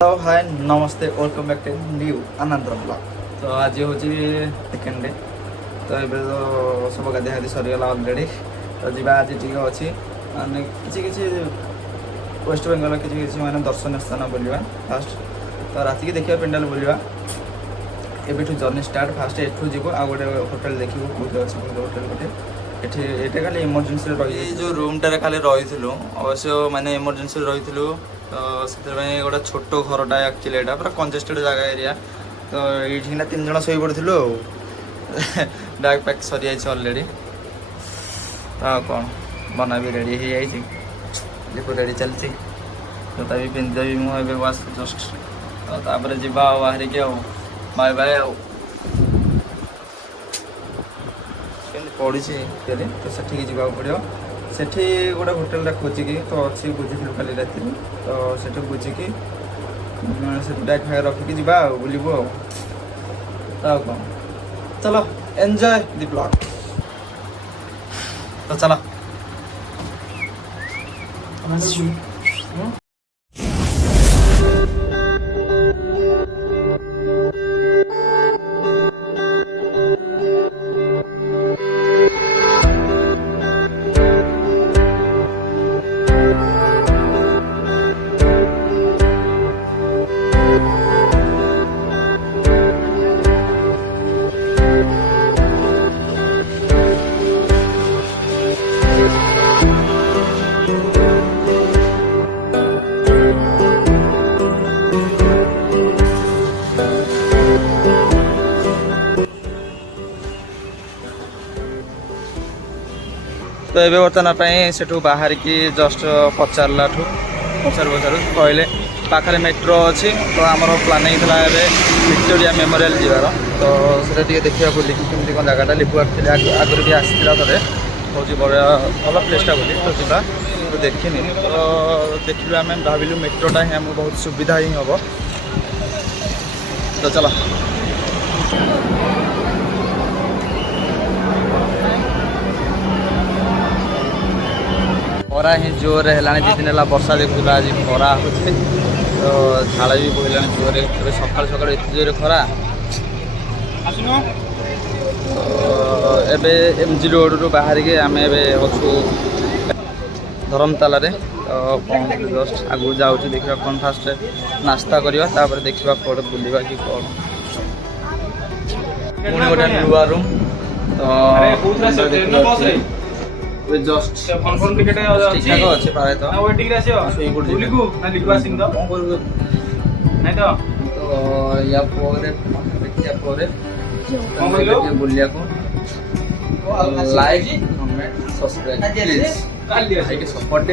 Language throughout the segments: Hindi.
हेलो हाय नमस्ते वेलकम बैक टू न्यू अनंतर ब्लॉग। तो आज हूँ सेकेंड डे। तो ये तो सब गाधे हाथी सरीगला अलरेडी। तो जी आज टी अच्छी मानने किसी वेस्ट बेंगल किसी माने दर्शनीय स्थान बुलवा फास्ट। तो राति की देखिए पेंडाल बुलवा एबेठू जर्नी स्टार्ट फास्ट एठू जीव आ गोटे होटेल देखू कौटे अच्छे होटेल गोटे ये खाली इमरजेन्सी रही जो रूमटारे खाली रही अवश्य माने इमरजेन्सी रही तो से गोटे छोट घरटा एक्चुअली यहाँ पूरा कंजेस्टेड जगह एरिया। तो ये 3 जन शो पड़ू बैग पैक सरी जाइए अलरेडी। तो कौन बना भी रेडी हो जाए रेडी चलती तो तभी पिंधि मुझे बस जस्ट तो जी बाहर के बाय बाय पड़ी तो सेठी जावाक पड़ो सेठी गोटे होटेल खोजिकी तो अच्छी बुझी खाली राति तो सेठी बुझिकी बैग फैग रखिकी जा बुलू तो कौन चलो एंजॉय द ब्लॉग। तो चलो तो ये बर्तमान से बाहर की जस्ट पचारा पचारू कहले पाखे मेट्रो अच्छी तो आम प्लानिंग था विक्टोरिया मेमोरियल जीवार तो से देखा बुलिकी केमती कौन जगटा लिपू आगुरी भी आसाला थे हूँ बड़ा भल प्लेसटा बोली तो जा तो देखनी तो देखिलु आम भाविलु मेट्रोटा ही आमको बहुत सुविधा ही हम। तो चलो खरा ही जोर है 2 दिन है वर्षा देखुला आज खरा हो तो झाड़ भी बोला जोर सका सका एत जोर खरा तो एमजी रोड रू बाहर के आम अच्छू धर्मताल तो पहुँचू जस्ट आगू जाऊँ देखा कौन फास्ट नास्ता करवा देखा कौन बुलवा कि कौन पुणी गोटे नुआ रूम तो जस्ट ठीक ठाक अच्छे प्राय तो या बुलिया को लाइक कमेंट सब्सक्राइब सपोर्ट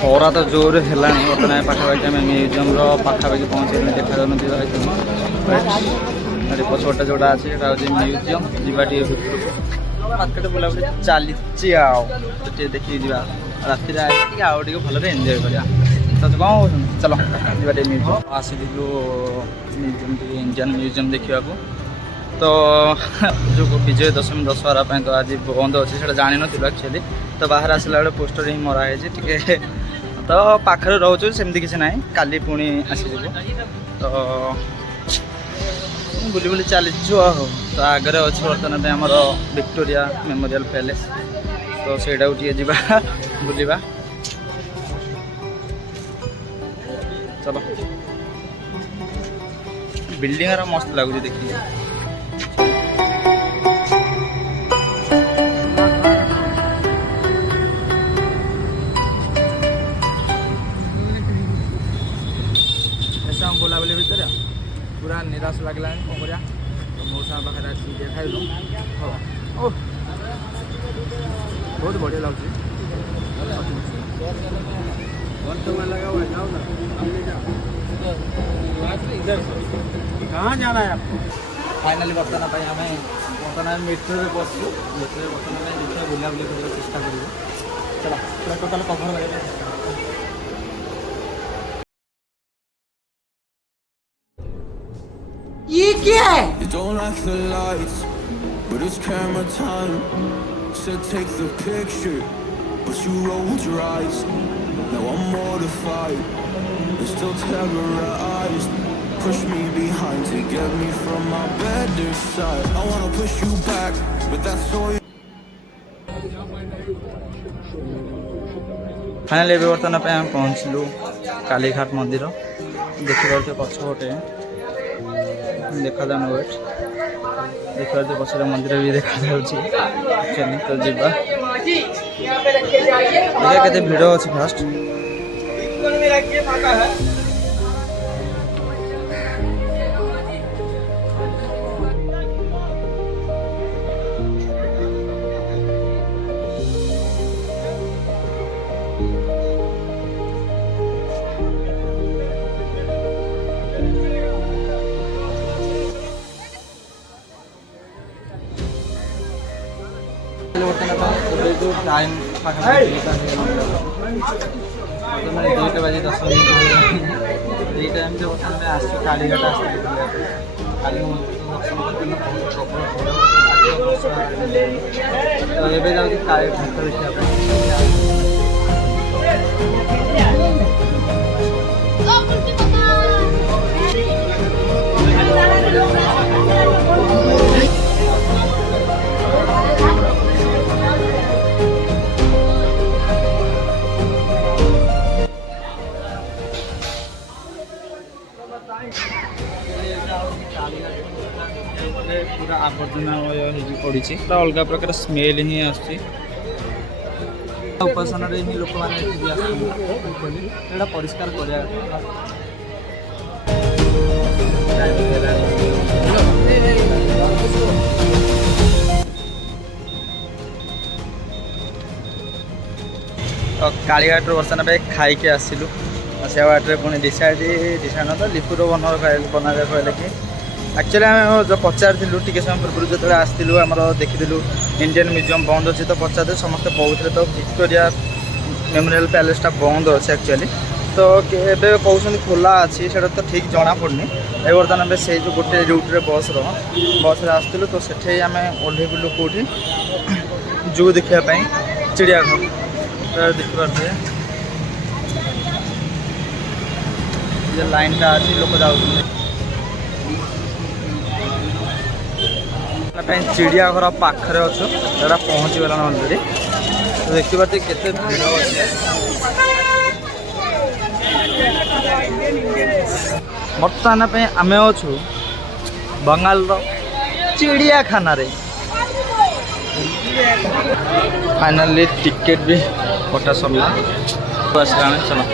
खरा तो जोर है बर्तमान पाखापाखि आम म्यूजियम पाखापाखि पहुँचे देखा पछपटा जोटा अच्छे म्यूजियम जावाटे मार्केट बुलाबुली चली देखिए जा राति आगे भल एंजय करा तो कौन चलो जावाटे म्यूजियम आसलु म्यूजियम इंडियन म्यूजियम देखा तो जो विजय दशमी दशहरा तो आज बंद अच्छे से जान नु एक्चुअली तो बाहर आसला बेले पोस्टर ही मराई टे तो पाखे रोचे सेमती किसी ना काली पुणी आसीज तो बुली बुली चलीचु तो आगे अच्छे बर्तमान आमर विक्टोरिया मेमोरियल पैलेस तो सहीटा गोटे जा बुलवा चलो बिल्डिंग मस्त लगुच देखिए बुलाबुली भितर पूरा निराश लगला कौन कर मौसा पाखे खाइलु बहुत बढ़िया लगे कहाँ जाना है आपको फाइनाली बर्तमान आम बर्तमान मेट्रो बसु मेट्रो बर्तमान देखिए बुलाबुली कर चेष्टा कर चला पूरा टोटाल कभर कर ये क्या है? You don't like the lights, but it's camera time. Said take the picture, but you rolled your eyes. now I'm mortified and still terrorized. Push me behind to get me from my better side. I wanna push you back, but that's all you. Finally ए बर्तमान आम पहुँचलु कालीघाट मंदिर देखिए पछपटे देखा वेट देखा पछरे मंदिर भी देखा तो जीवा देखिए भिड़ अच्छी फास्ट टाइम मैंने 2 बजे 10 मिनट ये टाइम से बर्तमान आस कालीघाट आसती काली तो ये जाऊँ कालीघाट देखा पूरा आवर्जनामय पड़ी पूरा अलग प्रकार स्मेल ही आसपासन ही लोक मैंने परिष्कार करा तो कालीघाट बर्तमान पे खाई आसलु से बाटे पुणी डिसाइड न तो लिपुर बनर बना कहले कि एक्चुअली आम जो पचारूँ टी समय पूर्व जो आसलु आम देखीलु इंडियन म्यूजियम बंद अच्छे तो पचार समस्ते कहते तो विक्टोरिया मेमोरियल पैलेसटा बंद अच्छे एक्चुअली तो ए कहते खोला अच्छी से तो ठीक जना पड़नी ए बर्तमान से जो गोटे रूट्रे बस आसलु तो सेठे आम ओह्लैलु कौटी जू देखापी चिड़ियाघर देखिपे लाइन टा अच्छी लोक जाऊँ चिड़ियाघर पाखे अच्छु जरा पहुँची गलान अलरेडी तो देखिए केते भीड़ अच्छे बर्तमान आम अच्छु बंगाल चिड़ियाखाना रे फाइनली टिकेट भी कटा सरला आसला चलो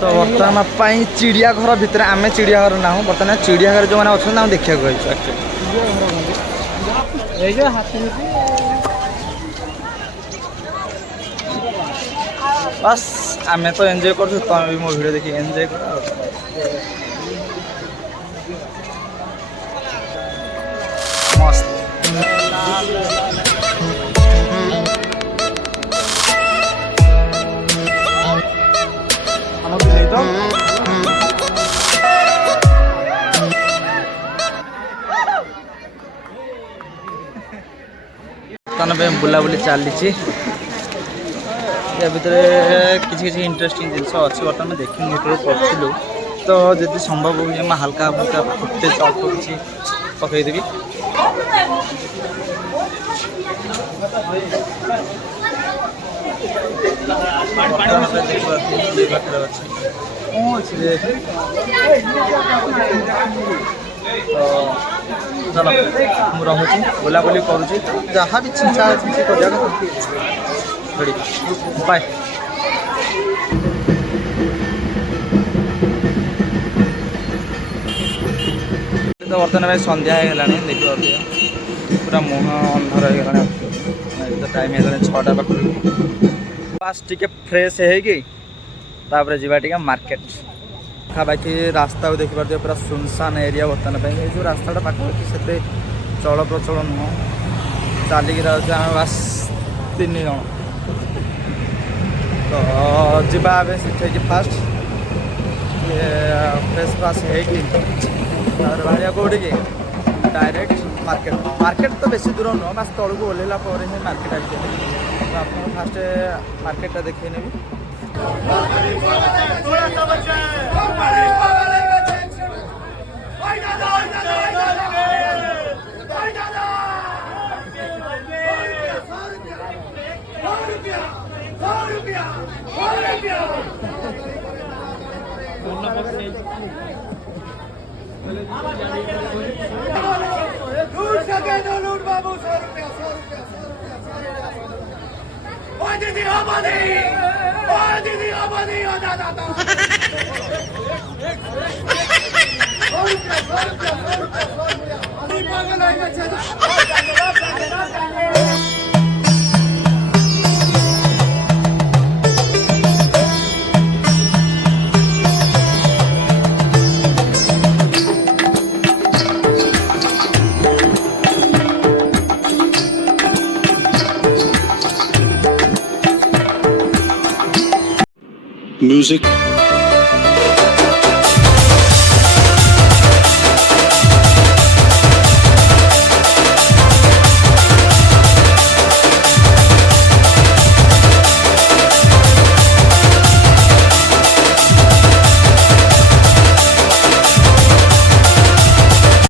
तो बर्तमान चिड़ियाघर भितर आम चिड़ियाघर ना बर्तमान चिड़ियाघर जो मैंने अच्छा देखा बस आम तो एंजॉय कर तुम भी मो वीडियो देखिए एंजॉय कर मस्त बुलाबुली चली भितर किसी इंटरेस्टिंग जिनस अच्छी बर्तमान देखी यूट्यूब पढ़ू तो जब संभव हो हल्का फुल्का फुटेज अल्प किसी पकईदेवी चलो मुझे रही बुलाबुली करुँच जहाँ भी चिंता अच्छी कर बाय तो बर्तमान भाई संध्या हो गला देखिए पूरा मुह अंधार हो गला तो टाइम है 6टा पाख पास टी फ्रेश होगी जी मार्केट पाखापाखि रास्ता को देखिए पूरा सुनसान एरिया बर्तमान जो रास्ता पाखापाखि से चल प्रचल नुह चलिक बास 3 जन तो जीवा से फास्ट फ्रेश फ्राश बाहर कौटी कि डायरेक्ट मार्केट तो बेसी दूर नुह बास तलू ओह्लैला मार्केट आगे तो आप ফার্স্টে মার্কেটটা দেখিয়ে নেবি। Music